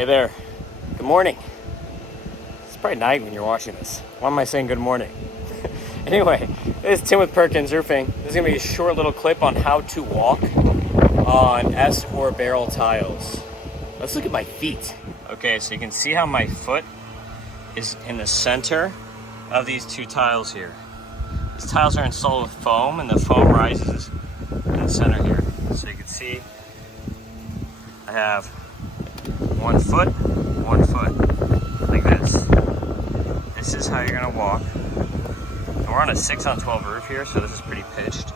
Hey there. Good morning. It's probably night when you're watching this. Why am I saying good morning? Anyway, this is Tim with Perkins Roofing. This is going to be a short little clip on how to walk on S or barrel tiles. Let's look at my feet. Okay, so you can see how my foot is in the center of these two tiles here. These tiles are installed with foam, and the foam rises in the center here. So you can see I have one foot, like this. This is how you're gonna walk. And we're on a 6-on-12 roof here, so this is pretty pitched.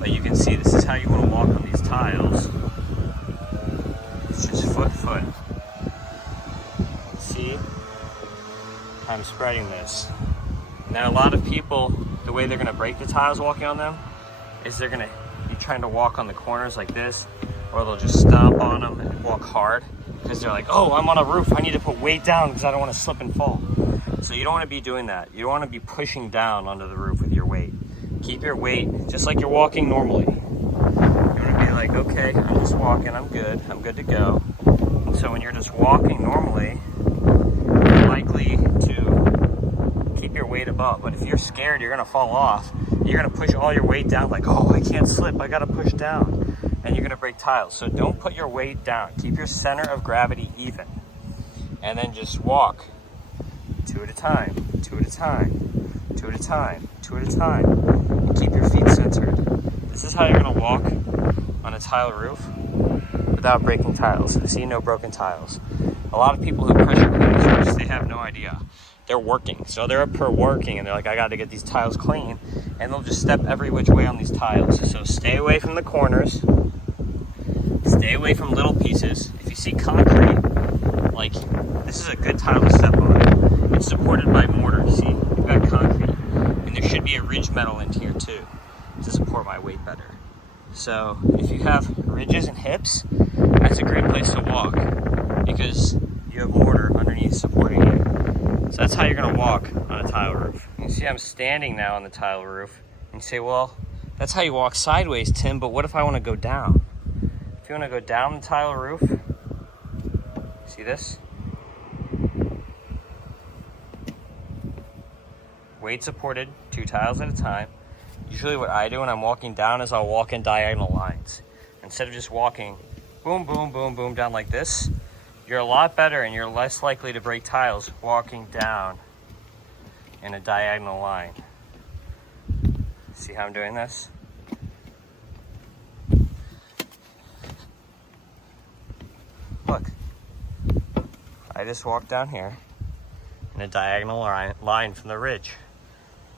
But you can see this is how you wanna walk on these tiles. It's just foot. See? I'm spreading this. Now a lot of people, the way they're gonna break the tiles walking on them is they're gonna be trying to walk on the corners like this, or they'll just stomp on them and walk hard because they're like, oh, I'm on a roof, I need to put weight down because I don't want to slip and fall. So you don't want to be doing that. You don't want to be pushing down onto the roof with your weight. Keep your weight just like you're walking normally. You want to be like, okay, I'm just walking, I'm good to go. And so when you're just walking normally, you're likely to keep your weight above. But if you're scared you're going to fall off, you're going to push all your weight down like, oh, I can't slip, I got to push down. And you're going to break tiles. So don't put your weight down. Keep your center of gravity even. And then just walk two at a time. And keep your feet centered. This is how you're going to walk on a tile roof without breaking tiles. See, no broken tiles. A lot of people who pressure clean these roofs, they have no idea. They're working. So they're up for working and they're like, I got to get these tiles clean. And they'll just step every which way on these tiles. So stay away from the corners. Stay away from little pieces. If you see concrete, like this is a good tile to step on. It's supported by mortar. See, you've got concrete. And there should be a ridge metal in here too to support my weight better. So if you have ridges and hips, that's a great place to walk because you have mortar underneath supporting you. So that's how you're gonna walk on a tile roof. You can see I'm standing now on the tile roof. And you say, well, that's how you walk sideways, Tim, but what if I wanna go down? If you wanna go down the tile roof, see this? Weight supported, 2 tiles at a time. Usually what I do when I'm walking down is I'll walk in diagonal lines. Instead of just walking boom, boom, boom, boom down like this, you're a lot better and you're less likely to break tiles walking down in a diagonal line. See how I'm doing this? Look, I just walked down here in a diagonal line from the ridge,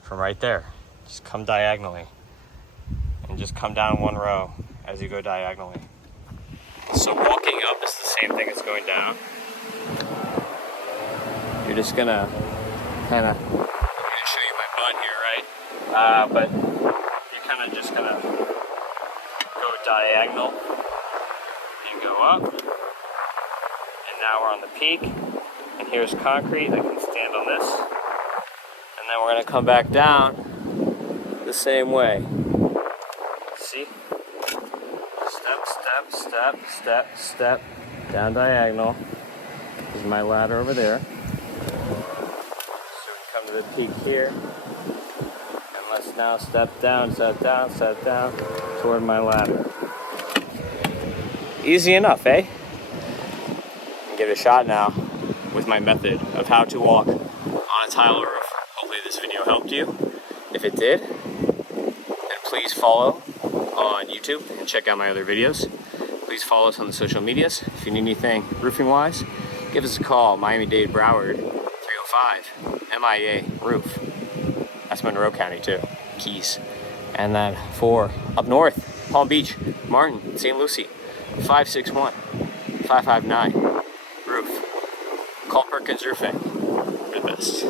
from right there. Just come diagonally and just come down one row as you go diagonally. So walking up is the same thing as going down. You're just gonna kind of, I'm gonna show you my butt here, right? But you're kind of just gonna go diagonal and go up. And now we're on the peak, and here's concrete that can stand on this. And then we're gonna come back down the same way. See? Step, down diagonal. This is my ladder over there. So we come to the peak here. And let's now step down toward my ladder. Easy enough, eh? Give it a shot now with my method of how to walk on a tile roof. Hopefully this video helped you. If it did, then please follow on YouTube and check out my other videos. Please follow us on the social medias. If you need anything roofing wise, give us a call. Miami-Dade, Broward, 305 MIA roof. That's Monroe County too, Keys. And then for up north, Palm Beach, Martin, St. Lucie, 561-559 roof. Call Perkins Roofing. You're the best.